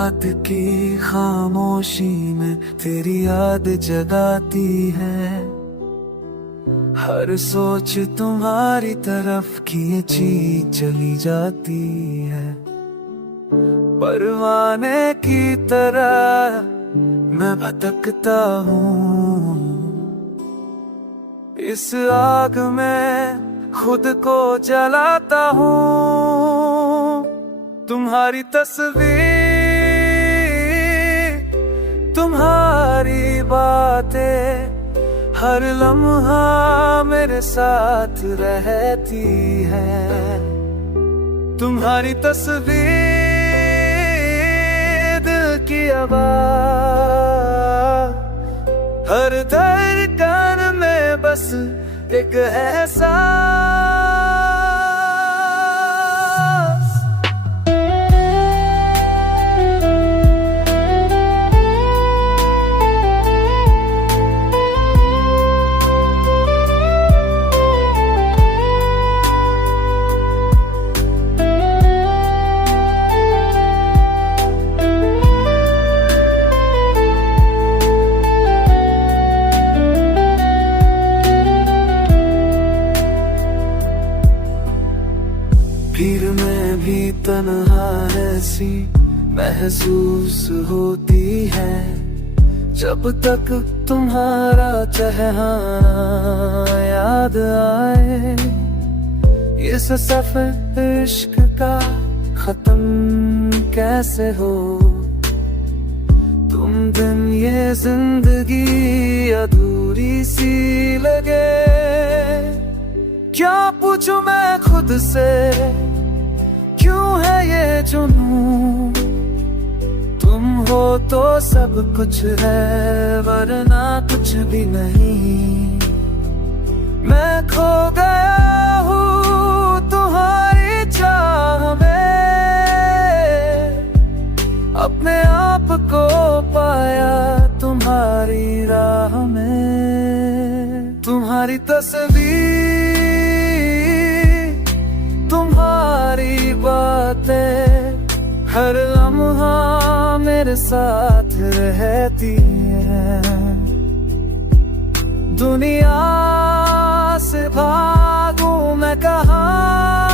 रात की खामोशी में तेरी याद जगाती है। हर सोच तुम्हारी तरफ खींची चली जाती है। परवाने की तरह मैं भटकता हूँ, इस आग में खुद को जलाता हूँ। तुम्हारी तस्वीर, तुम्हारी बातें हर लम्हा मेरे साथ रहती है। तुम्हारी तस्वीर, दिल की आवाज़, हर धड़कन में बस एक एहसास। भीड़ में भी तन्हा ऐसी महसूस होती है। जब तक तुम्हारा चेहरा याद आए, इस सफर इश्क का खत्म कैसे हो। तुम दिन ये जिंदगी अधूरी सी लगे। क्या पूछूं मैं खुद से, क्यों है ये जुनून। तुम हो तो सब कुछ है, वरना कुछ भी नहीं। मैं खो गया हूँ तुम्हारी चाह में, अपने आप को पाया तुम्हारी राह में। तुम्हारी तस्वीर, तुम्हारी बातें हर लम्हा मेरे साथ रहती है। दुनिया से भागूं मैं कहाँ,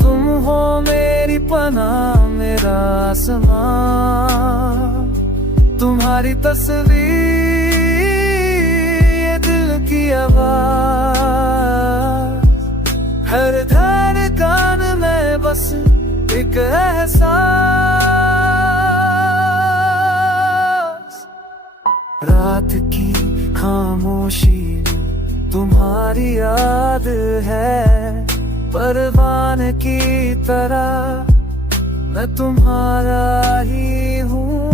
तुम हो मेरी पनाह, मेरा आसमां। तुम्हारी तस्वीर, ये दिल की आवाज़, हर धड़कन में बस एक एहसास। रात की खामोशी में तुम्हारी याद है। परवाने की तरह मैं तुम्हारा ही हूँ।